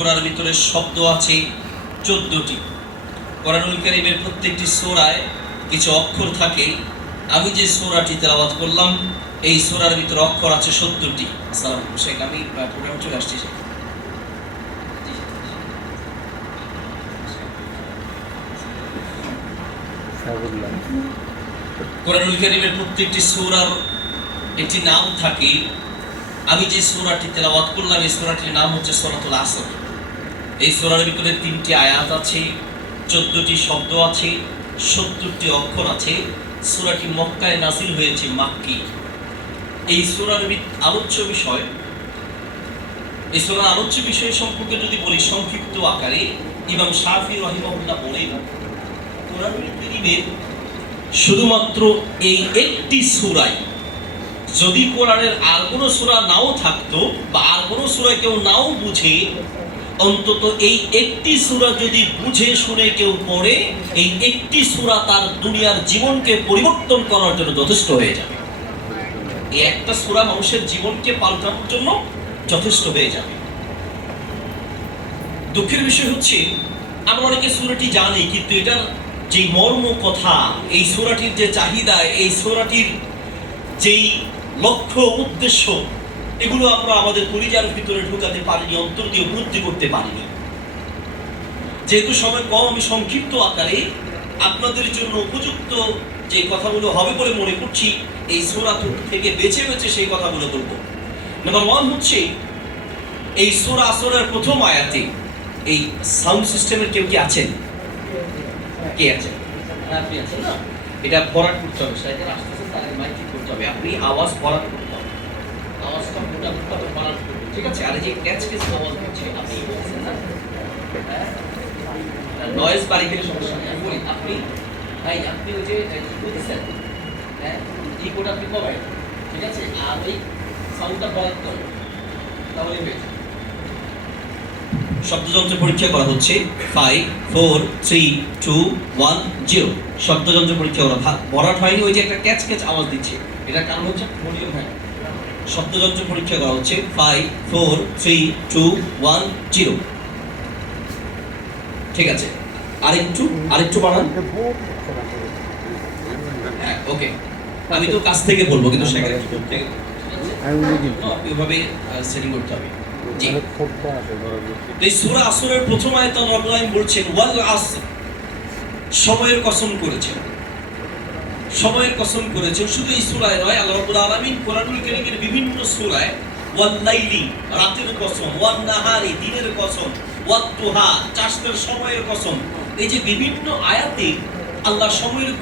সূরার ভিতরে শব্দ আছে 14টি। কোরআনুল কারীমের প্রত্যেকটি সূরায় কিছু অক্ষর থাকে। আমি যে সূরাটি তেলাওয়াত করলাম এই সূরার ভিতরে অক্ষর আছে 70টি। আসসালামু আলাইকুম শেখ, আমি প্রোগ্রামে চলে আসছি। কোরআনুল কারীমের প্রত্যেকটি সূরার একটি নাম থাকে। আমি যে সূরাটি তেলাওয়াত করলাম এই সূরাটির নাম হচ্ছে সূরাতুল আসর। এই সূরার ভিতরে 3টি আয়াত আছে, 14টি শব্দ আছে, 70টি অক্ষর আছে। সূরাটি মক্কায় নাযিল হয়েছে, মাক্কি। এই সূরার আলোচ্য বিষয় সম্পর্কে যদি বলি সংক্ষিপ্ত আকারে, ইমাম শাফি রাহিমাহুল্লাহ বলেন কোরআনুল কারীমের শুধুমাত্র এই একটি সূরায় যদি কোরআনের আর কোনো সূরা নাও থাকতো বা আর কোনো সূরা কেউ নাও বুঝে, অন্তত এই একটি সূরা যদি বুঝে শুনে কেউ পড়ে, এই একটি সূরা তার দুনিয়ার জীবনকে পরিবর্তন করার জন্য যথেষ্ট হয়ে যাবে। এই একটা সূরা মানুষের জীবনকে পাল্টানোর জন্য যথেষ্ট হয়ে যাবে। দুঃখের বিষয় হচ্ছে আমরা অনেকে সূরাটি জানি, কিন্তু এটার যে মর্ম কথা, এই সূরাটির যে চাহিদা, এই সূরাটির যেই লক্ষ্য উদ্দেশ্য, এগুলো আমরা আমাদের পরিজার ভিতরে ঢুকাতে পারিনি, অন্তর দিয়ে উপলব্ধি করতে পারিনি। যেহেতু সময় কম, আমি সংক্ষিপ্ত আকারে আপনাদের জন্য উপযুক্ত যে কথাগুলো হবে বলে মনে করছি এই সূরা থেকে বেছে বেছে সেই কথাগুলো বলবো। নাম্বার 1 হচ্ছে এই সূরা আসরের প্রথম আয়াতে। এই সাউন্ড সিস্টেমের কেউ কি আছেন? কে আছেন? আপনি আছেন না? এটা ভরাট করতে হবে, সেটা আসতেছে তার মাইক ঠিক করতে হবে, আপনি আওয়াজ ভরাট করতে হবে, আওয়াজটা মোটা ভরাট করতে, ঠিক আছে? আর এই যে ক্যাচ আওয়াজ হচ্ছে আপনি বলছেন না, নয়েজ বাড়ি গেলে সমস্যা নেই। আমি বলি আপনি ভাই, আপনি ওই যে কি বলতেছেন, হ্যাঁ এই কোড আপনি কমাই, ঠিক আছে? আর ওই সাউন্ডটা ভরাট করুন, তাহলে হয়েছে। শব্দযন্ত্র পরীক্ষা করা হচ্ছে। 5 4 3 2 1 0। শব্দযন্ত্র পরীক্ষা করা, ভরাট হয়নি, ওই যে একটা ক্যাচ আওয়াজ দিচ্ছে, এটা কারণ হচ্ছে ভলিউম হয়। শব্দযন্ত্র পরীক্ষা করা হচ্ছে। 5 4 3 2 1 0। ঠিক আছে, আরেকটু বাড়ান। হ্যাঁ, ওকে। আমি তো কাছ থেকে বলবো, কিন্তু সেখানে এইভাবে সেটিং করতে হবে। এই সূরা আসরের প্রথম আয়াতে আল্লাহ রাব্বুল আলামিন বলছেন ওয়াল আসর, সময়ের কসম করেছেন, সময়ের কসম করেছেন। শুধু এই সূরায় নয়, আল্লাহ রাব্বুল আলামিন কোরআনুল কারীমের বিভিন্ন সূরায় ওয়াল লাইলি, রাতের কসম, ওয়ান নাহারি, দিনের কসম, ওয়াত দুহা, চাষের সময়ের কসম, এই যে বিভিন্ন আয়াতে আল্লাহ সময়ের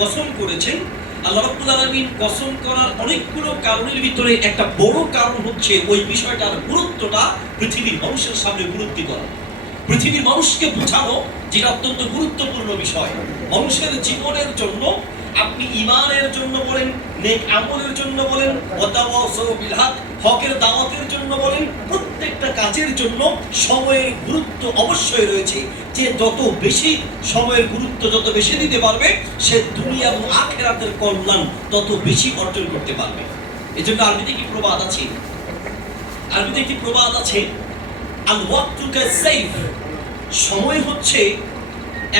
কসম করেছেন। আল্লাহ রাব্বুল আলামিন কসম করার অনেকগুলো কারণের ভিতরে একটা বড় কারণ হচ্ছে ওই বিষয়টার গুরুত্বটা পৃথিবীর মানুষের সামনে উপলব্ধি করা, পৃথিবীর মানুষকে বোঝানো, যেটা অত্যন্ত গুরুত্বপূর্ণ বিষয় মানুষের জীবনের জন্য। আপনি ঈমানের জন্য বলেন, নেক আমলের জন্য বলেন, ওয়াতাওয়াসাউ বিল হক, হকের দাওয়াতের জন্য বলেন, প্রত্যেকটা কাজের জন্য সময়ের গুরুত্ব অবশ্যই রয়েছে। যে যত বেশি সময়ের গুরুত্ব যত বেশি দিতে পারবে, সে দুনিয়া এবং আখিরাতের কল্যাণ তত বেশি অর্জন করতে পারবে। এজন্য আরবিতে কি প্রবাদ আছে, আল ওয়াক্তু কাসাইফ, সময় হচ্ছে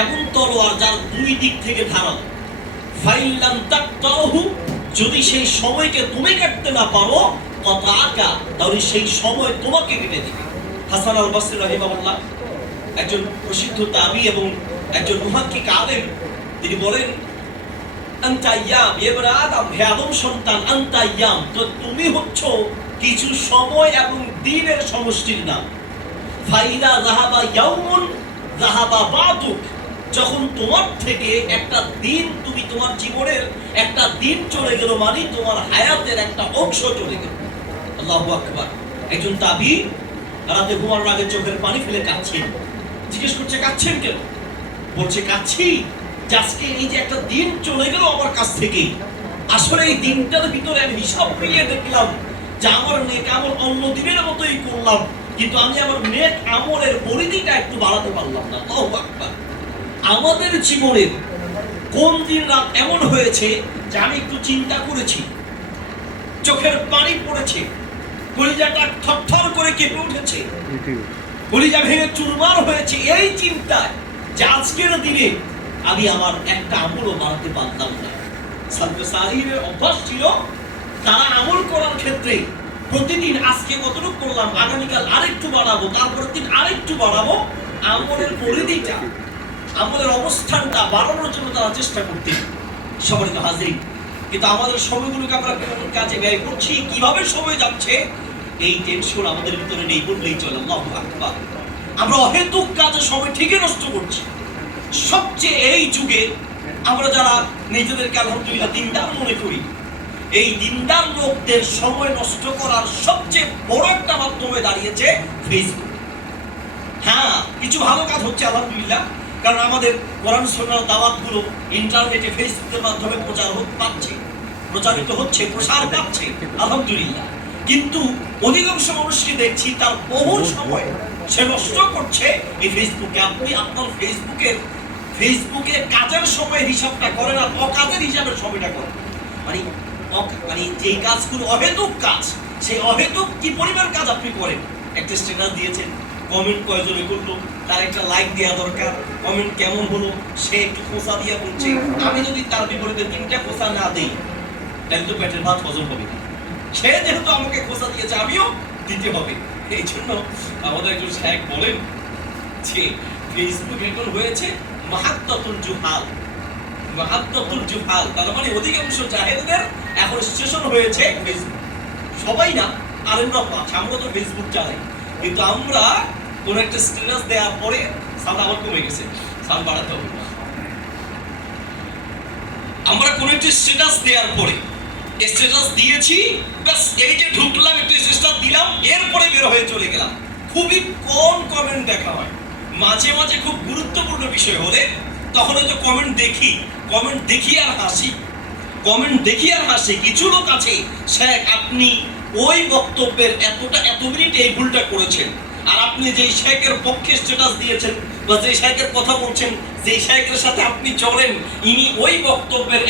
এমন তলোয়ার যার দুই দিক থেকে ধারালো। ফাইলাম তাকতাহু, যদি সেই সময়কে তুমি কাটতে না পারো, কাতাকা, তাহলে সেই সময় তোমাকে কেটে দিবে। হাসান আল বসরি রাহিমাহুল্লাহ একজন প্রসিদ্ধ তাবী এবং একজন মুহাক্কিক আলেম, তিনি বলেন আনতা ইয়াম, ইবনে আদম, হে আদম সন্তান, আনতা ইয়াম, তো তুমি হচ্ছো কিছু সময় এবং দিনের সমষ্টির নাম। ফাইদা যাহাবা ইয়াউমুন যাহাবা বাদুক, যখন তোমার থেকে একটা দিন, তুমি তোমার জীবনের একটা দিন চলে গেল, মানে তোমার হায়াতের একটা অংশ চলে গেল। আল্লাহু আকবার। একজন তাবী রাতে ঘুমানোর আগে চোখের পানি ফেলে কাঁদছেন। জিজ্ঞেস করছে কাঁদছেন কেন? বলছে কাঁদছি যে আজকে এই যে একটা দিন চলে গেল আমার কাছ থেকে, আসলে এই দিনটার ভিতরে আমি হিসাব মিলিয়ে দেখলাম যে আমার নেক আমল অন্য দিনের মতোই করলাম, কিন্তু আমি আমার নেক আমলের পরিধিটা একটু বাড়াতে পারলাম না। আল্লাহু আকবার। আমাদের জীবনের কোন দিন রাত এমন হয়েছে যে আমি একটু চিন্তা করেছি, চোখের পানি পড়েছে, কলিজাটা থরথর করে কেঁপে উঠেছে, কলিজা ভেঙে চুরমার হয়েছে এই চিন্তায় যে আজকের দিনে আমি আমার একটা আমলও বাড়াতে পারতাম না। সালফে সালিহিনের অভ্যাস ছিল তারা আমল করার ক্ষেত্রে প্রতিদিন আজকে কতটুকু করলাম, আগামীকাল আরেকটু বাড়াবো, তারপরের দিন আরেকটু বাড়াবো। আমলের পরিধিটা, আমলের অবস্থানটা বাড়ানোর জন্য তারা চেষ্টা করতেন। সম্মানিত হাজির, কিন্তু আমাদের সময়গুলোকে আমরা কোন কাজে ব্যয় করছি, কিভাবে সময় যাচ্ছে এই টেনশন আমাদের ভিতরে নেই বললেই চলে। আল্লাহু আকবার। আমরা অহেতুক কাজে সময় ঠিকই নষ্ট করছি। সবচেয়ে এই যুগে আমরা যারা নিজেদেরকে আলহামদুলিল্লাহ দিনদার মনে করি, এই দিনদার লোকদের সময় নষ্ট করার সবচেয়ে বড় একটা মাধ্যমে দাঁড়িয়েছে ফেসবুক। হ্যাঁ, কিছু ভালো কাজ হচ্ছে আলহামদুলিল্লাহ, কারণ আমাদের কোরআন সুন্নাহর দাওয়াতগুলো ইন্টারনেটে ফেসবুকের মাধ্যমে প্রচারিত হচ্ছে, প্রসার পাচ্ছে আলহামদুলিল্লাহ। কিন্তু অধিকাংশ মানুষকে দেখছি তার বহু সময় সে নষ্ট করছে এই ফেসবুকে। আপনি আপনার ফেসবুকে কাজের সময় হিসাবটা করেন আর অকাজের হিসাবের সময়টা করেন। মানে যে কাজগুলো অহেতুক কাজ, সেই অহেতুক কি পরিমাণ কাজ আপনি করেন। একটা স্ট্যাটাস দিয়েছেন, কমেন্ট কয়জনে করলো, তার একটা লাইক দেওয়া দরকার, কমেন্ট কেমন হলো, সে একটু খোঁচা দিয়ে বলছে। আমি যদি তার বিপরীতে 3টা খোঁচা না দেই তাহলে তো পেটের ভাত হজম হবে না। সে যেহেতু আমাকে খোঁচা দিয়েছে আমিও দিতে হবে। এই জন্য আমাদের একজন শায়েখ বলেন যে ফেসবুক এখন হয়েছে মাহাত্তাতুল জুহাল। তার মানে অধিকাংশ জাহেলদের এখন স্টেশন হয়েছে ফেসবুক। সবাই না, আলেমরা আছে, আমরা তো ফেসবুক চালাই, কিন্তু আমরা কোন একটা স্ট্যাটাস দেওয়ার পরে সাউন্ড আবার কমে গেছে, সাউন্ড বাড়াতে হবে। আমরা কোন একটা স্ট্যাটাস দেওয়ার পরে স্ট্যাটাস দিয়েছি, বাস এই যে ঢুকলাম একটু স্ট্যাটাস দিলাম, এরপরে বের হয়ে চলে গেলাম। খুবই কম কমেন্ট দেখা হয়। মাঝে মাঝে খুব গুরুত্বপূর্ণ বিষয় হলে তখন হয়তো কমেন্ট দেখি আর হাসি। কিছু লোক আছে, শেখ আপনি ওই বক্তব্যের এত মিনিট এই ভুলটা করেছেন, আর আপনি যেই শেখের পক্ষে স্ট্যাটাস দিয়েছেন বা যেই শেখের কথা বলছেন, যেই শেখের সাথে আপনি চলেন, ইনি ওই বক্তব্যের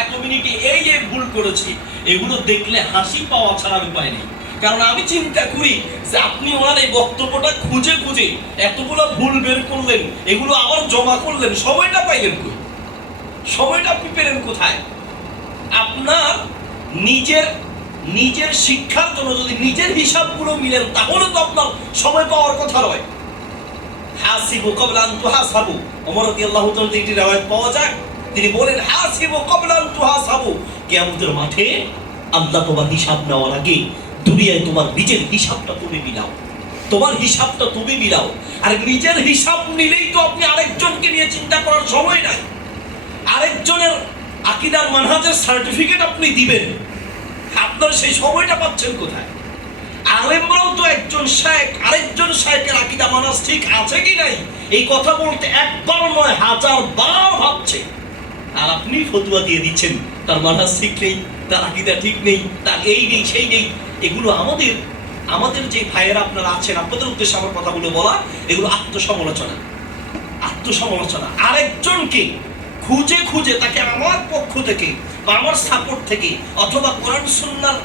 এত মিনিটে এই ভুল করেছি। এগুলো দেখলে হাসি পাওয়া ছাড়ার উপায় নেই। কারণ আমি চিন্তা করি যে আপনি ওনার এই বক্তব্যটা খুঁজে এতগুলো ভুল বের করলেন, এগুলো আবার জমা করলেন, সময়টা পাইলেন কই? সময়টা আপনি পেলেন কোথায়? আপনার নিজের শিক্ষার জন্য যদি নিজের হিসাবগুলো মিলেন তাহলে তো আপনার সময় পাওয়ার কথা নয়। হাসিবু ক্বাবলা আন তুহাসাবু, ওমর রাদিয়াল্লাহু তাআলা একটি riwayat পাওয়া যায়, তিনি বলেন হাসিবু ক্বাবলা আন তুহাসাবু, কিয়ামতের মাঠে আল্লাহ তোমার হিসাব নেওয়ার আগে দুনিয়ায় তোমার নিজের হিসাবটা তুমি মিলাও। আর নিজের হিসাব নিলেই তো আপনি আরেকজনকে নিয়ে চিন্তা করার সময় নাই। আরেকজনের আকীদার মানহাজের সার্টিফিকেট আপনি দিবেন, আপনার সেই সময়টা পাচ্ছেন কোথায়? আলেমরাও তো একজন শায়েখ আরেকজন শায়েখের আকীদা মানহাজ ঠিক আছে কি নাই এই কথা বলতে একবার নয় 1000 বার ভাবছে, আর আপনি ফতোয়া দিয়ে দিচ্ছেন তার মানহাজ ঠিক নেই, তার আকীদা ঠিক নেই, তার এই নেই সেই নেই। এগুলো আমাদের যে ভাইয়েরা আপনারা আছেন, আপনাদের উদ্দেশ্যে আমার কথাগুলো বলা, এগুলো আত্মসমালোচনা। আরেকজনকে খুঁজে তাকে আমার পক্ষ থেকে বা আমার সাপোর্ট থেকে অথবা কোরআন সুন্নাহর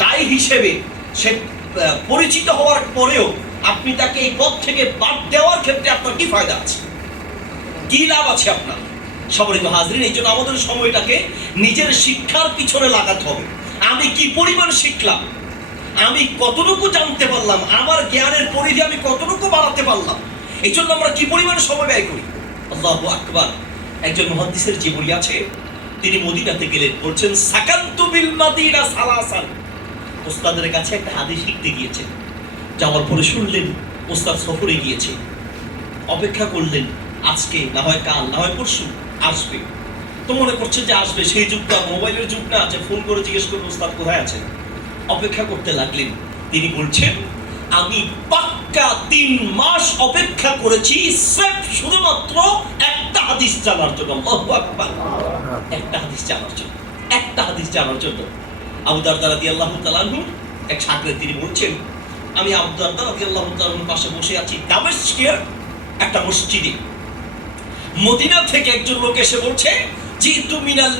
দায়ী হিসেবে সে পরিচিত হওয়ার পরেও আপনি তাকে এই পথ থেকে বাদ দেওয়ার ক্ষেত্রে আপনার কি ফায়দা আছে, কি লাভ আছে আপনার? সম্মানিত হাজরিন, এই জন্য আমাদের সময়টাকে নিজের শিক্ষার পিছনে লাগাতে হবে। আমি কি পরিমাণ শিখলাম, আমি কতটুকু জানতে পারলাম, আমার জ্ঞানের পরিধি আমি কতটুকু বাড়াতে পারলাম, এই জন্য আমরা কি পরিমাণ সময় ব্যয় করি। আল্লাহু আকবার। একজন মুহাদ্দিসের জীবনী আছে, তিনি মদিনাতে গেলেন, বলছেন সাকান্তু বিল মাদিনা সালাসান। ওস্তাদের কাছে একটা হাদিস শিখতে গিয়েছেন, যাওয়ার পরে শুনলেন ওস্তাদ সফরে গিয়েছে, অপেক্ষা করলেন, আজকে না হয় কাল না হয় পরশু আসবে। তো মনে করছেন যে আসবে, সেই যুগটা মোবাইলের যুগ না, আছে ফোন করে জিজ্ঞেস করবেন ওস্তাদ কোথায় আছেন। অপেক্ষা করতে লাগলেন। তিনি বলছেন আমি পাক্কা 3 মাস অপেক্ষা করেছি শুধুমাত্র একটা হাদিস জানার জন্য। আল্লাহু আকবার। একটা হাদিস জানার জন্য। আবু দারদা রাদিয়াল্লাহু তাআলা আনহু এক ছাত্রের, তিনি বলছেন আমি আবু দারদা রাদিয়াল্লাহু তাআলা আনহুর পাশে বসে আছি দামেস্কের একটা মসজিদে। মদিনা থেকে একজন লোক এসে বলছে জিতু মিনাল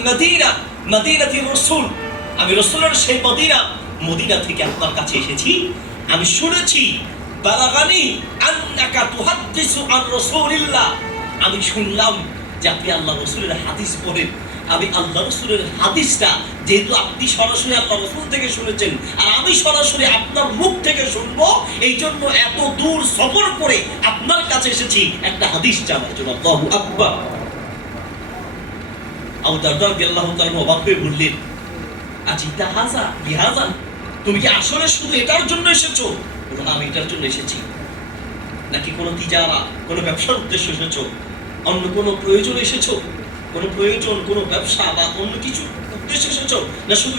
মদিনাতি রাসূল, আমি রাসূলের সেই মদিনা থেকে আপনার কাছে এসেছি। আমি শুনেছি বালাগানি আন্নাকা তুহাদ্দিসু আন রাসূলিল্লাহ, আমি শুনলাম যে আপনি আল্লাহ রাসূলের হাদিস পড়েন। আমি আল্লাহ রাসূলের হাদিসটা যেহেতু আপনি সরাসরি আল্লাহ রাসূল থেকে শুনেছেন আর আমি সরাসরি আপনার মুখ থেকে শুনবো, এই জন্য এত দূর সফর করে আপনার কাছে এসেছি একটা হাদিস জানার জন্য। আল্লাহু আকবার। আবু দারদা রাদিয়াল্লাহু তাআলা অবাক হয়ে বললেন, আজিতা হাযা লিহাযা, তুমি কি আসলে শুধু এটার জন্য এসেছো? বলল, আমি এটার জন্য এসেছি। নাকি কোনো তিজারা, কোনো ব্যবসার উদ্দেশ্যে এসেছো? অন্য কোনো প্রয়োজন এসেছো? কোনো প্রয়োজন, কোনো ব্যবসা বা অন্য কিছু উদ্দেশ্যে এসেছো? না শুধু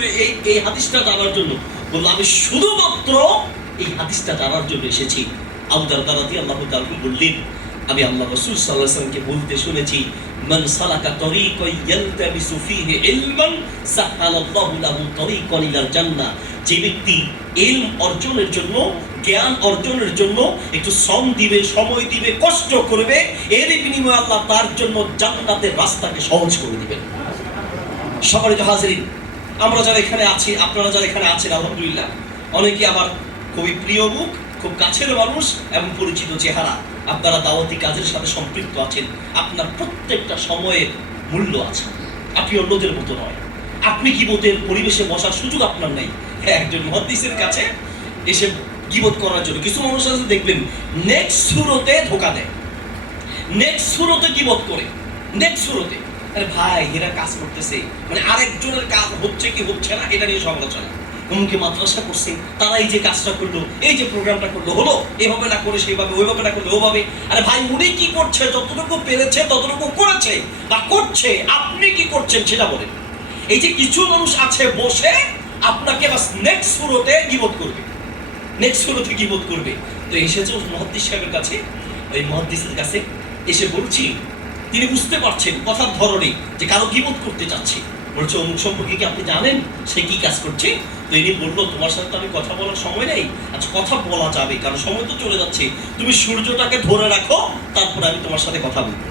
এই হাদিসটা জানার জন্য? বলল, আমি শুধুমাত্র এই হাদিসটা জানার জন্য এসেছি। আবু দারদা রাদিয়াল্লাহু তাআলা বললেন, আমি আল্লাহ রাসূল সাল্লাল্লাহু আলাইহি ওয়াসাল্লামকে বলতে শুনেছি, মান সালাকা তরিকান ইয়ালতামিসু ফীহি ইলমান সাহালাল্লাহু লাহু তরিকান ইলাল জান্নাহ, যে ব্যক্তি ইলম অর্জনের জন্য, জ্ঞান অর্জনের জন্য একটু শ্রম দিবে, সময় দিবে, কষ্ট করবে, এর বিনিময়ে আল্লাহ তার জন্য জান্নাতের রাস্তাকে সহজ করে দিবেন। সম্মানিত হাজিরিন, আমরা যারা এখানে আছি, আপনারা যারা এখানে আছেন, আলহামদুলিল্লাহ অনেকে আমার খুবই প্রিয় মুখ, খুব কাছের মানুষ এবং পরিচিত চেহারা। আপনারা দাওয়াতি কাজের সাথে সম্পৃক্ত আছেন। আপনার প্রত্যেকটা সময়ের মূল্য আছে। আপনি অন্যদের মতো নয়। আপনি গীবতের পরিবেশে বসার সুযোগ আপনার নেই। একজন মুহাদ্দিসের কাছে এসে গীবত করার জন্য কিছু মানুষ আছে, দেখবেন নেক্সট সুরতে ধোকা দেয়, নেক্সট সুরতে গীবত করে, নেক্সট সুরতে। আরে ভাই, এরা কাজ করতেছে, মানে আরেকজনের কাজ হচ্ছে কি হচ্ছে না এটা নিয়ে সমালোচনা। অমুকে মাদ্রাসা করছে, তারা এই যে কাজটা করলো, এই যে প্রোগ্রামটা করলো, হলো এভাবে না করে সেইভাবে, ওইভাবে না করলে ওভাবে। আরে ভাই, উনি কি করছে? যতটুকু পেরেছে ততটুকু করেছে বা করছে, আপনি কি করছেন সেটা বলেন। এই যে কিছু মানুষ আছে বসে আপনাকে বাস নেক্সট সুরতে গীবত করবে, নেক্সট সুরতে গীবত করবে। তো এসেছে মুহাদ্দিস সাহেবের কাছে, ওই মুহাদ্দিসের কাছে এসে বলছি, তিনি বুঝতে পারছেন কথার ধরনে যে কারো গীবত করতে চাচ্ছে। বলছে, অমুক সম্পর্কে কি আপনি জানেন সে কি কাজ করছে? তো ইনি বললো, তোমার সাথে তো আমি কথা বলার সময় নেই। আচ্ছা, কথা বলা যাবে, কারণ সময় তো চলে যাচ্ছে। তুমি সূর্যটাকে ধরে রাখো, তারপরে আমি তোমার সাথে কথা বলবো।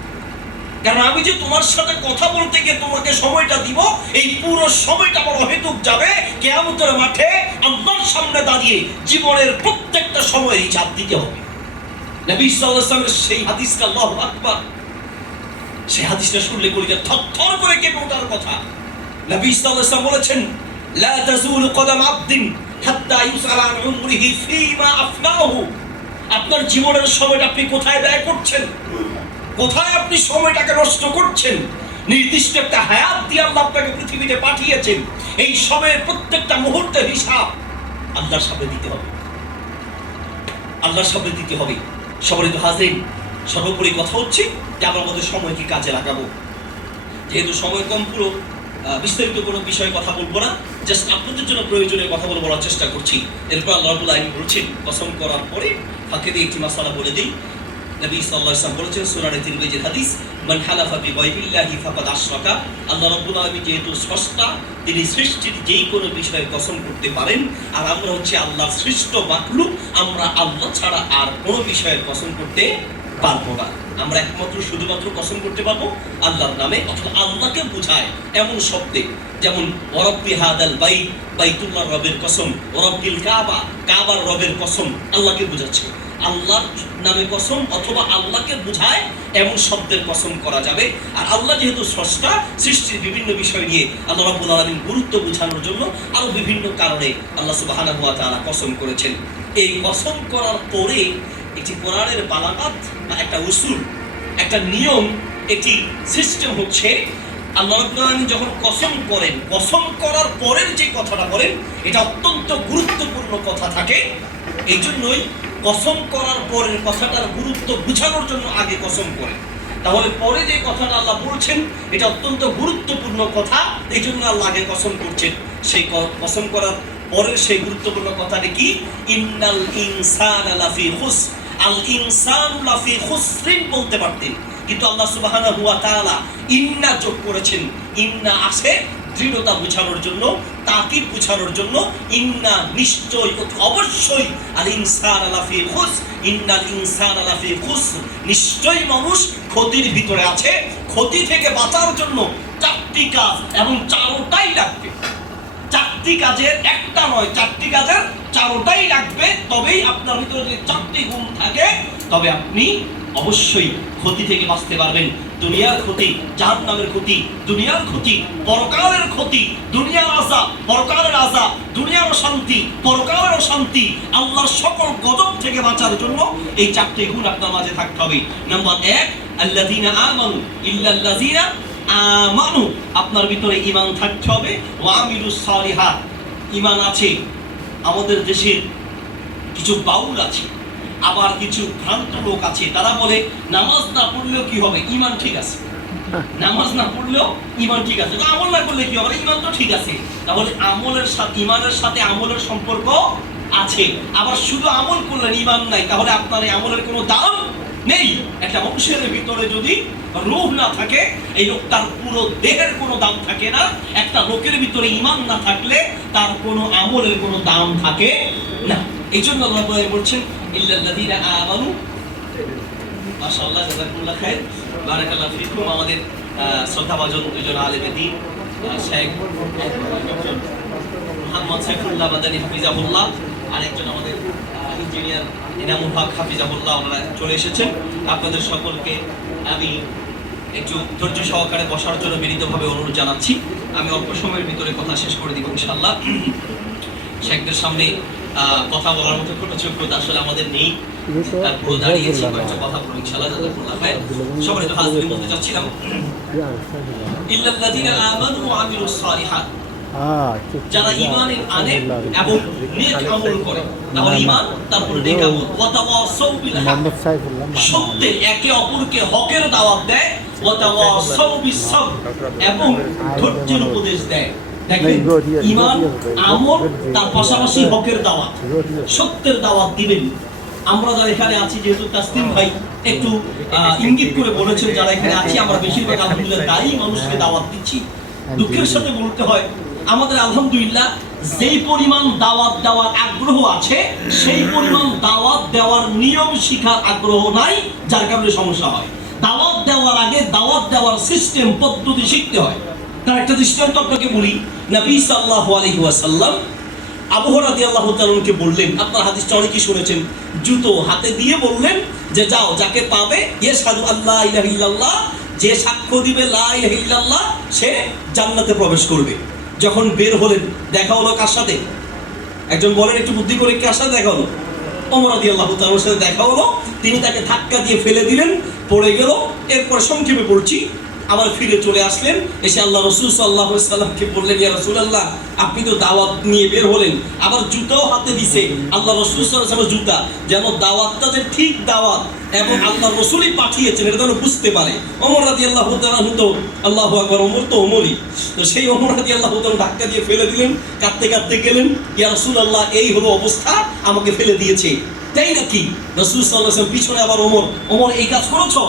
কারণ আমি যে তোমার সাথে কথা বলতে গিয়ে তোমাকে সময়টা দিব, এই পুরো সময়টা আমার অহেতুক যাবে। কিয়ামতের মাঠে আল্লাহর সামনে দাঁড়িয়ে জীবনের প্রত্যেকটা সময় হিসাব দিতে হবে। নবী সাল্লাল্লাহু আলাইহি ওয়াসাল্লামের সেই হাদিসটা, আল্লাহু আকবার, সেই হাদিসটা শুনলে কলিজা থরথর করে কেঁপে ওঠার কথা। নবী সাল্লাল্লাহু আলাইহি ওয়াসাল্লাম বলেছেন, লা তাজুলু কদাম আবদিন হাত্তা ইউসআলা আন উমরিহি ফীমা আফনাহু। আপনার জীবনের সময়টা আপনি কোথায় ব্যয় করছেন, কোথায় আপনি সময়টাকে নষ্ট করছেন? নির্দিষ্ট একটা হায়াত দিয়ে আল্লাহ আপনাকে পৃথিবীতে পাঠিয়েছেন। এই সময়ের প্রত্যেকটা মুহূর্তের হিসাব আল্লাহর সামনে দিতে হবে, আল্লাহর সামনে দিতে হবে। সম্মানিত হাজিরিন, সর্বোপরি কথা হচ্ছে যে আমরা আমাদের সময়কে কাজে লাগাবো। যেহেতু সময় কম, পুরো বিস্তারিত কোনো বিষয়ে কথা বলবো না, জাস্ট আপনাদের জন্য প্রয়োজনীয় কথাগুলো বলার চেষ্টা করছি। এরপর আল্লাহ রাব্বুল আলামিন বলছেন, কসম করার পরে ফাঁকে দিয়ে একটি মাসালা বলে দিই। নবী সাল্লাল্লাহু আলাইহি ওয়াসাল্লাম বলেছেন, সূরা তিরমিজির হাদিস, মান হালাফা বিগায়রিল্লাহি ফাকাদ আশরাকা। আল্লাহ রাব্বুল আলামিন যেহেতু স্রষ্টা, তিনি সৃষ্টির যেই কোনো বিষয়ে কসম করতে পারেন। আর আমরা হচ্ছে আল্লাহর সৃষ্ট মাখলুক, আমরা আল্লাহ ছাড়া আর কোনো বিষয়ে কসম করতে পারবো না। আমরা একমাত্র শুধুমাত্র কসম করতে পারবো আল্লাহর নামে, অথবা আল্লাহকে বোঝায় এমন শব্দে, যেমন ওয়ারাব্বি হাদাল বাইত, বাইতুল্লাহর রবের কসম, ওয়ারাব্বিল কাবা, কাবার রবের কসম, আল্লাহকে বোঝাচ্ছে। আল্লাহর নামে কসম অথবা আল্লাহকে বোঝায় এমন শব্দের কসম করা যাবে। আর আল্লাহ যেহেতু স্রষ্টা, সৃষ্টির বিভিন্ন বিষয় নিয়ে আল্লাহ রাব্বুল আলামিন গুরুত্ব বোঝানোর জন্য আরো বিভিন্ন কারণে আল্লাহ সুবহানাহু ওয়া তাআলা কসম করেছেন। এই কসম করার পরে একটি কোরআনের বালাগাত বা একটা উসুল, একটা নিয়ম, একটি সিস্টেম হচ্ছে, আল্লাহ রাব্বুল আলামিন যখন কসম করেন, কসম করার পরের যে কথাটা বলেন এটা অত্যন্ত গুরুত্বপূর্ণ কথা থাকে। এই জন্যই কসম করার পরের কথাটার গুরুত্ব বোঝানোর জন্য আগে কসম করেন। তাহলে পরে যে কথাটা আল্লাহ বলছেন এটা অত্যন্ত গুরুত্বপূর্ণ কথা, এই জন্য আল্লাহ আগে কসম করছেন। সেই কসম করার পরের সেই গুরুত্বপূর্ণ কথাটি কি? ইন্নাল ইনসানা লাফি খুসর। আল ইনসানু লাফি খুসরিন বলতে পারতেন, কিন্তু আল্লাহ সুবহানাহু ওয়া তাআলা ইন্না যোগ করেছেন। ইন্না আসে দৃঢ়তা বোঝানোর জন্য, তাকিদ বোঝানোর জন্য। ইন্না নিশ্চয়, অবশ্যই, আল ইনসানা লাফি খুসর, ইন্নাল ইনসানা লাফি খুসর, নিশ্চয়ই মানুষ ক্ষতির ভিতরে আছে। ক্ষতি থেকে বাঁচার জন্য চারটি কাজ, এবং চারটাই লাগবে। চারটি কাজের একটা নয়, চারটি কাজের চারটাই লাগবে, তবেই আপনার ভিতরে যদি চারটি গুণ থাকে তবে আপনি অবশ্যই ক্ষতি থেকে বাঁচতে পারবেন। দুনিয়ার ক্ষতি, জাহান্নামের ক্ষতি, দুনিয়ার ক্ষতি, পরকালের ক্ষতি, দুনিয়ার আযা, পরকালের আযা, দুনিয়ার অশান্তি, পরকালের অশান্তি, আল্লাহর সকল গজব থেকে বাঁচার জন্য এই চারটি গুণ আপনার মাঝে থাকতে হবে। নাম্বার 1, আল্লাযীনা আমানু ইল্লাল্লাযীনা আমানু, আপনার ভিতরে ঈমান থাকতে হবে। ওয়া আমিলুস সালিহাত, ঈমান আছে। আমাদের দেশের কিছু বাউল আছে, আবার কিছু ভ্রান্ত লোক আছে, তারা বলে নামাজ না পড়লেও কি হবে, ঈমান ঠিক আছে। নামাজ না পড়লেও ঈমান ঠিক আছে, আমল না করলে কি হবে, ঈমান তো ঠিক আছে। তাহলে আমলের সাথে, ঈমানের সাথে আমলের সম্পর্ক আছে। আবার শুধু আমল করলেন ঈমান নাই, তাহলে আপনার এই আমলের কোনো দাম নেই। একটা মানুষের ভিতরে যদি রূহ না থাকে, এই লোকটার পুরো দেহের কোনো দাম থাকে না। একটা লোকের ভিতরে ঈমান না থাকলে তার কোনো আমলের কোনো দাম থাকে না। এই জন্য আল্লাহ বলছেন ইল্লাল্লাযীনা আমানু। মাশাআল্লাহ, জাযাকুমুল্লাহ খাইর, বারাকাল্লাহু ফিকুম। আমাদের শ্রদ্ধাভাজন দুইজন আলেম দ্বীন, শেখ ডক্টর মুহাম্মদ সাইফুল্লাহ মাদানী হাফিজাহুল্লাহ, আরেকজন আমাদের ইঞ্জিনিয়ার ইনামুল হক হাফিজাহুল্লাহ, ওনারা চলে এসেছেন। আপনাদের সকলকে আমি একটু ধৈর্য সহকারে বসার জন্য বিনীতভাবে অনুরোধ জানাচ্ছি। আমি অল্প সময়ের ভিতরে কথা শেষ করে দিব ইনশাআল্লাহ। শেখদের সামনে কথা বলার মতো ছোট যোগ্যতা আসলে আমাদের নেই, তারপরে দাঁড়িয়েছি কয়েকটা কথা বলবো ইনশাআল্লাহ। জাযাকুমুল্লাহ খাইর। সবাই তো হাজির বলতে চাচ্ছিলাম ইল্লাল্লাযীনা আমানু ওয়া আমিলুস সালিহাত, যারা ঈমান আনে এবং নেক আমল করে। তাহলে ঈমান, তারপর নেক আমল। ওয়া তাওয়াসাউ বিল হক, সত্যের, একে অপরকে হকের দাওয়াত দেয়। ওয়া তাওয়াসাউ বিস সাবর, এবং ধৈর্যের উপদেশ দেয়। দেখেন, ঈমান, আমল, তার পাশাপাশি হকের দাওয়াত, সত্যের দাওয়াত দিবেন। আমরা যারা এখানে আছি, যেহেতু তাসলিম ভাই একটু ইঙ্গিত করে বলেছেন, যারা এখানে আছি আমরা বেশিরভাগ আলহামদুলিল্লাহ দায়ী মানুষকে দাওয়াত দিচ্ছি। দুঃখের সাথে বলতে হয়, আমাদের আলহামদুলিল্লাহ যেই পরিমাণ দাওয়াত দেওয়ার আগ্রহ আছে, সেই পরিমাণ দাওয়াত দেওয়ার নিয়ম শিখার আগ্রহ নাই, যার কারণে সমস্যা হয়। দাওয়াত দেওয়ার আগে দাওয়াত দেওয়ার সিস্টেম, পদ্ধতি শিখতে হয়। তার একটা দৃষ্টান্ত আপনাকে বলি। নবী সাল্লাল্লাহু আলাইহি ওয়াসাল্লাম আবু হুরায়রা রাদিয়াল্লাহু তাআলাকে বললেন, আপনার হাদিসটা অনেকেই শুনেছেন, জুতো হাতে দিয়ে বললেন যে যাও, যাকে পাবে ইয়াশহাদু আল্লা ইলাহা ইল্লাল্লাহ, যে সাক্ষ্য দিবে লা ইলাহা ইল্লাল্লাহ, সে জান্নাতে প্রবেশ করবে। যখন বের হলেন, দেখা হলো কার সাথে? একজন বলেন একটু বুদ্ধি করে, কার সাথে দেখা হলো? ওমর রাদিয়াল্লাহু তাআলার সাথে দেখা হলো। তিনি তাকে ধাক্কা দিয়ে ফেলে দিলেন, পড়ে গেল। এরপর সংক্ষেপে পড়ছি, আবার ফিরে চলে আসলেন। এসে আল্লাহ রাসূল সাল্লাল্লাহু আলাইহি ওয়াসাল্লামকে বললেন, ইয়া রাসূলুল্লাহ, আপনি তো দাওয়াত নিয়ে বের হলেন, আবার জুতাও হাতে দিছে। আল্লাহ রাসূল সাল্লাল্লাহু আলাইহি ওয়াসাল্লাম জুতা, যেন দাওয়াতটা যে ঠিক দাওয়াত এবং আল্লাহ রাসূলই পাঠিয়েছেন এটা যেন বুঝতে পারে। ওমর রাদিয়াল্লাহু তাআলা তো, আল্লাহু আকবার, ওমর তো ওমরই। তো সেই ওমর রাদিয়াল্লাহু তাআলা ধাক্কা দিয়ে ফেলে দিলেন, কাঁদতে কাঁদতে গেলেন, ইয়া রাসূলুল্লাহ, এই হলো অবস্থা, আমাকে ফেলে দিয়েছে। তাই নাকি? রাসূল সাল্লাল্লাহু আলাইহি ওয়াসাল্লাম পিছনে আবার ওমর, ওমর এই কাজ করেছো?